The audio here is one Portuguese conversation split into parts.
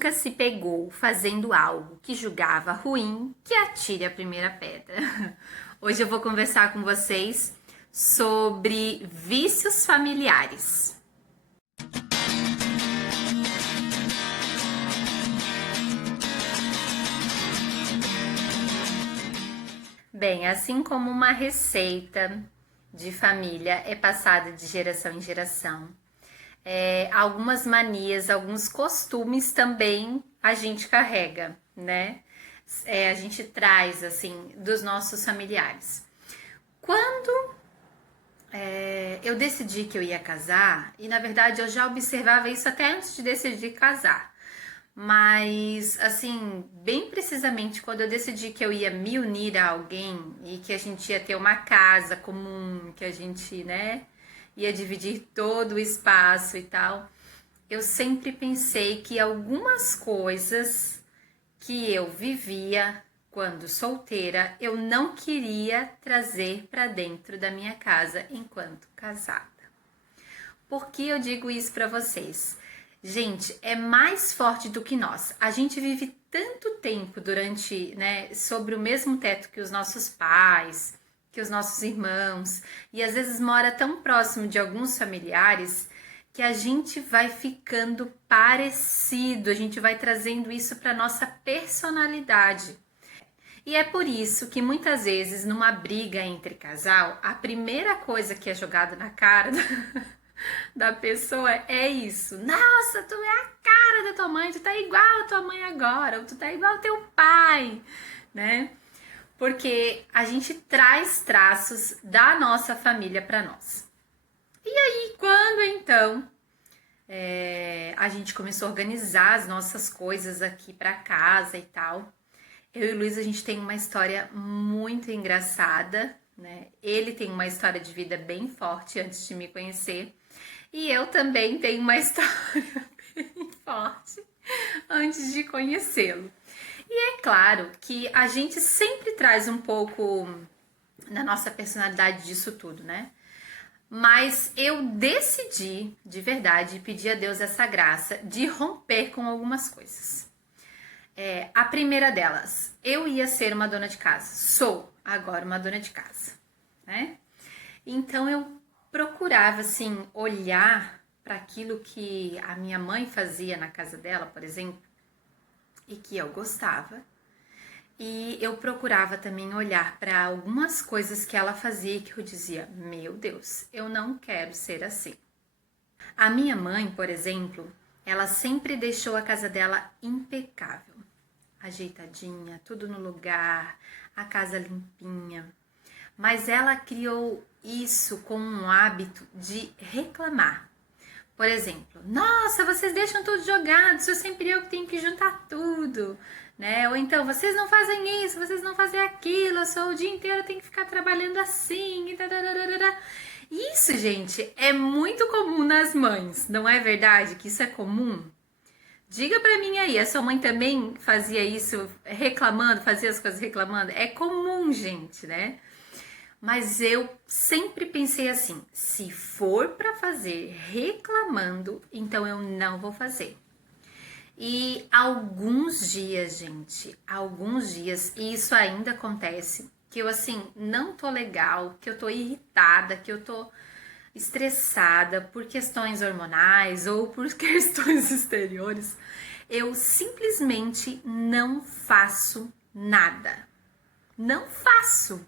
nunca se pegou fazendo algo que julgava ruim, que atire a primeira pedra. Hoje eu vou conversar com vocês sobre vícios familiares. Bem, assim como uma receita de família é passada de geração em geração, algumas manias, alguns costumes também a gente carrega, né? A gente traz, assim, dos nossos familiares. Quando eu decidi que eu ia casar, e na verdade eu já observava isso até antes de decidir casar, mas assim, bem precisamente quando eu decidi que eu ia me unir a alguém e que a gente ia ter uma casa comum, que a gente, né, ia dividir todo o espaço e tal, eu sempre pensei que algumas coisas que eu vivia quando solteira, eu não queria trazer para dentro da minha casa enquanto casada. Por que eu digo isso para vocês? Gente, é mais forte do que nós. A gente vive tanto tempo durante, né, sobre o mesmo teto que os nossos pais, que os nossos irmãos, e às vezes mora tão próximo de alguns familiares que a gente vai ficando parecido, a gente vai trazendo isso para nossa personalidade. E é por isso que muitas vezes numa briga entre casal, a primeira coisa que é jogada na cara da pessoa é isso. Nossa, tu é a cara da tua mãe, tu tá igual a tua mãe agora, ou tu tá igual ao teu pai, né? Porque a gente traz traços da nossa família para nós. E aí, quando então a gente começou a organizar as nossas coisas aqui para casa e tal, eu e o Luiz, a gente tem uma história muito engraçada, né? Ele tem uma história de vida bem forte antes de me conhecer. E eu também tenho uma história bem forte antes de conhecê-lo. E é claro que a gente sempre traz um pouco da nossa personalidade disso tudo, né? Mas eu decidi, de verdade, pedir a Deus essa graça de romper com algumas coisas. A primeira delas, eu ia ser uma dona de casa. Sou agora uma dona de casa, né? Então eu procurava, assim, olhar para aquilo que a minha mãe fazia na casa dela, por exemplo, e que eu gostava. E eu procurava também olhar para algumas coisas que ela fazia que eu dizia, meu Deus, eu não quero ser assim. A minha mãe, por exemplo, ela sempre deixou a casa dela impecável, ajeitadinha, tudo no lugar, a casa limpinha. Mas ela criou isso como um hábito de reclamar. Por exemplo, nossa, vocês deixam tudo jogado, sou sempre eu que tenho que juntar tudo, né? Ou então, vocês não fazem isso, vocês não fazem aquilo, eu sou o dia inteiro, tenho que ficar trabalhando assim, e tararara. Isso, gente, é muito comum nas mães, não é verdade que isso é comum? Diga pra mim aí, a sua mãe também fazia isso reclamando, fazia as coisas reclamando? É comum, gente, né? Mas eu sempre pensei assim, se for para fazer reclamando, então eu não vou fazer. E alguns dias, gente, alguns dias, e isso ainda acontece, que eu assim, não tô legal, que eu tô irritada, que eu tô estressada por questões hormonais ou por questões exteriores, eu simplesmente não faço nada. Não faço.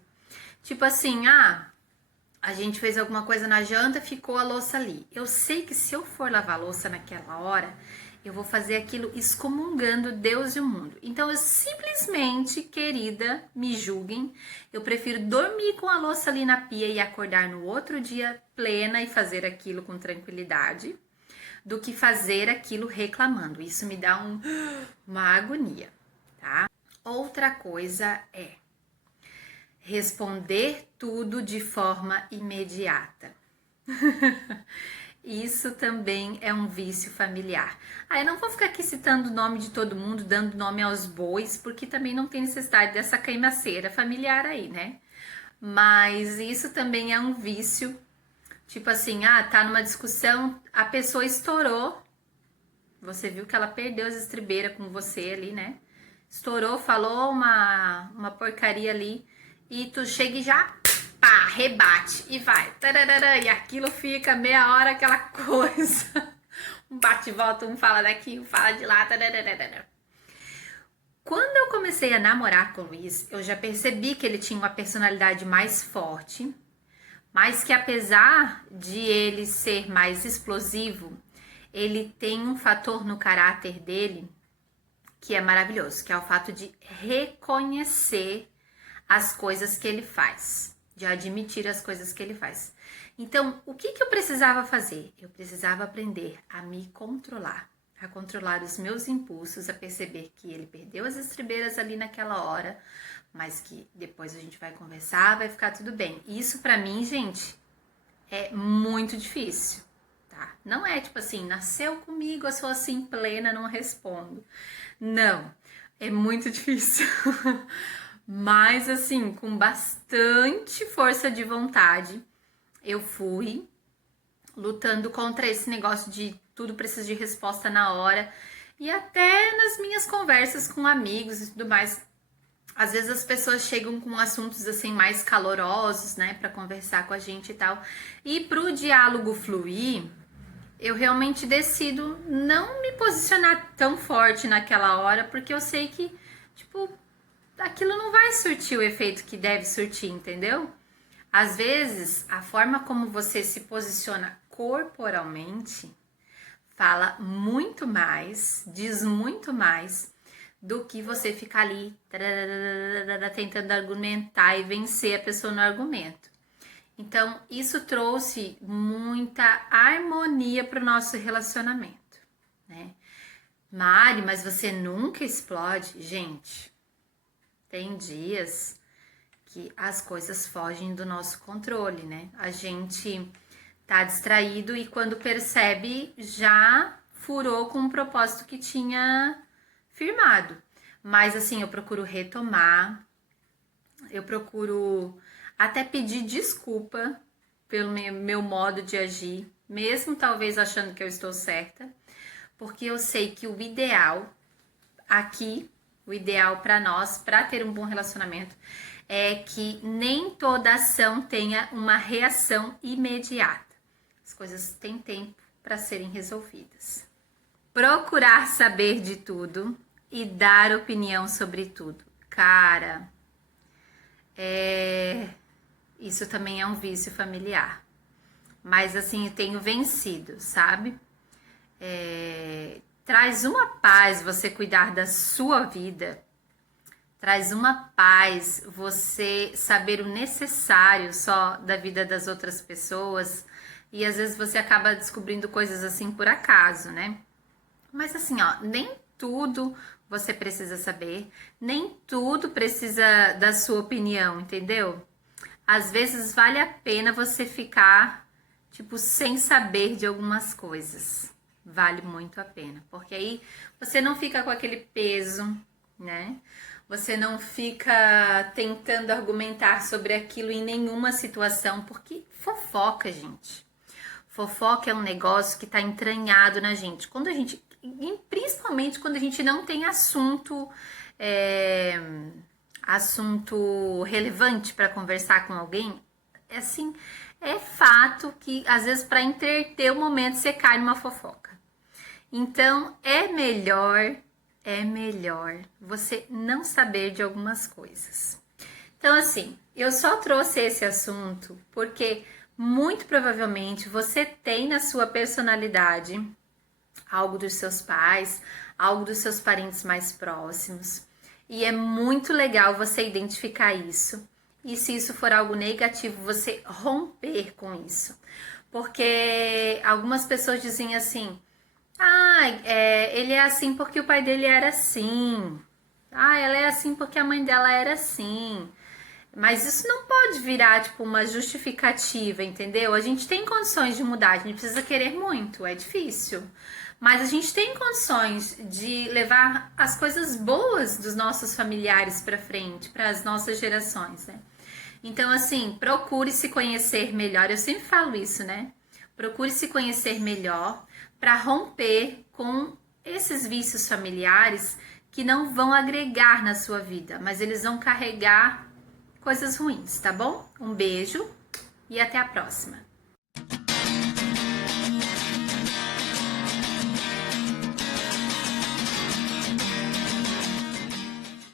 Tipo assim, a gente fez alguma coisa na janta, ficou a louça ali. Eu sei que se eu for lavar a louça naquela hora, eu vou fazer aquilo excomungando Deus e o mundo. Então eu simplesmente, querida, me julguem, eu prefiro dormir com a louça ali na pia e acordar no outro dia plena e fazer aquilo com tranquilidade, do que fazer aquilo reclamando. Isso me dá uma agonia, tá? Outra coisa é responder tudo de forma imediata. Isso também é um vício familiar. Eu não vou ficar aqui citando o nome de todo mundo, dando nome aos bois, porque também não tem necessidade dessa queimaceira familiar aí, né? Mas isso também é um vício. Tipo assim, tá numa discussão, a pessoa estourou, você viu que ela perdeu as estribeiras com você ali, né? Estourou, falou uma porcaria ali, e tu chega e já, pá, rebate, e vai, tararara, e aquilo fica meia hora aquela coisa, um bate e volta, um fala daqui, um fala de lá, tararara. Quando eu comecei a namorar com o Luiz, eu já percebi que ele tinha uma personalidade mais forte, mas que apesar de ele ser mais explosivo, ele tem um fator no caráter dele que é maravilhoso, que é o fato de reconhecer as coisas que ele faz, de admitir as coisas que ele faz. Então, o que eu precisava fazer? Eu precisava aprender a me controlar, a controlar os meus impulsos, a perceber que ele perdeu as estribeiras ali naquela hora, mas que depois a gente vai conversar, vai ficar tudo bem. Isso pra mim, gente, é muito difícil, tá? Não é tipo assim, nasceu comigo, eu sou assim plena, não respondo. Não, é muito difícil. Mas assim, com bastante força de vontade, eu fui lutando contra esse negócio de tudo precisa de resposta na hora. E até nas minhas conversas com amigos e tudo mais, às vezes as pessoas chegam com assuntos assim mais calorosos, né, para conversar com a gente e tal. E pro diálogo fluir, eu realmente decido não me posicionar tão forte naquela hora, porque eu sei que, tipo, aquilo não vai surtir o efeito que deve surtir, entendeu? Às vezes, a forma como você se posiciona corporalmente fala muito mais, diz muito mais do que você ficar ali tentando argumentar e vencer a pessoa no argumento. Então, isso trouxe muita harmonia para o nosso relacionamento, né? Mari, mas você nunca explode? Gente, tem dias que as coisas fogem do nosso controle, né? A gente tá distraído e quando percebe já furou com um propósito que tinha firmado. Mas assim, eu procuro retomar, eu procuro até pedir desculpa pelo meu modo de agir, mesmo talvez achando que eu estou certa, porque eu sei que o ideal aqui, o ideal para nós, para ter um bom relacionamento, é que nem toda ação tenha uma reação imediata. As coisas têm tempo para serem resolvidas. Procurar saber de tudo e dar opinião sobre tudo. Cara, isso também é um vício familiar. Mas assim, eu tenho vencido, sabe? Traz uma paz você cuidar da sua vida. Traz uma paz você saber o necessário só da vida das outras pessoas. E às vezes você acaba descobrindo coisas assim por acaso, né? Mas assim, ó, nem tudo você precisa saber, nem tudo precisa da sua opinião, entendeu? Às vezes vale a pena você ficar, tipo, sem saber de algumas coisas. Vale muito a pena, porque aí você não fica com aquele peso, né? Você não fica tentando argumentar sobre aquilo em nenhuma situação, porque fofoca, gente. Fofoca é um negócio que tá entranhado na gente. Quando a gente, principalmente quando a gente não tem assunto relevante para conversar com alguém, assim, é fato que às vezes para entreter o momento você cai numa fofoca. Então é melhor você não saber de algumas coisas. Então assim, eu só trouxe esse assunto porque muito provavelmente você tem na sua personalidade algo dos seus pais, algo dos seus parentes mais próximos. E é muito legal você identificar isso. E se isso for algo negativo, você romper com isso. Porque algumas pessoas dizem assim, ele é assim porque o pai dele era assim. Ela é assim porque a mãe dela era assim. Mas isso não pode virar, tipo, uma justificativa, entendeu? A gente tem condições de mudar, a gente precisa querer muito, é difícil. Mas a gente tem condições de levar as coisas boas dos nossos familiares para frente, para as nossas gerações, né? Então, assim, procure se conhecer melhor. Eu sempre falo isso, né? Procure se conhecer melhor para romper com esses vícios familiares que não vão agregar na sua vida, mas eles vão carregar coisas ruins, tá bom? Um beijo e até a próxima!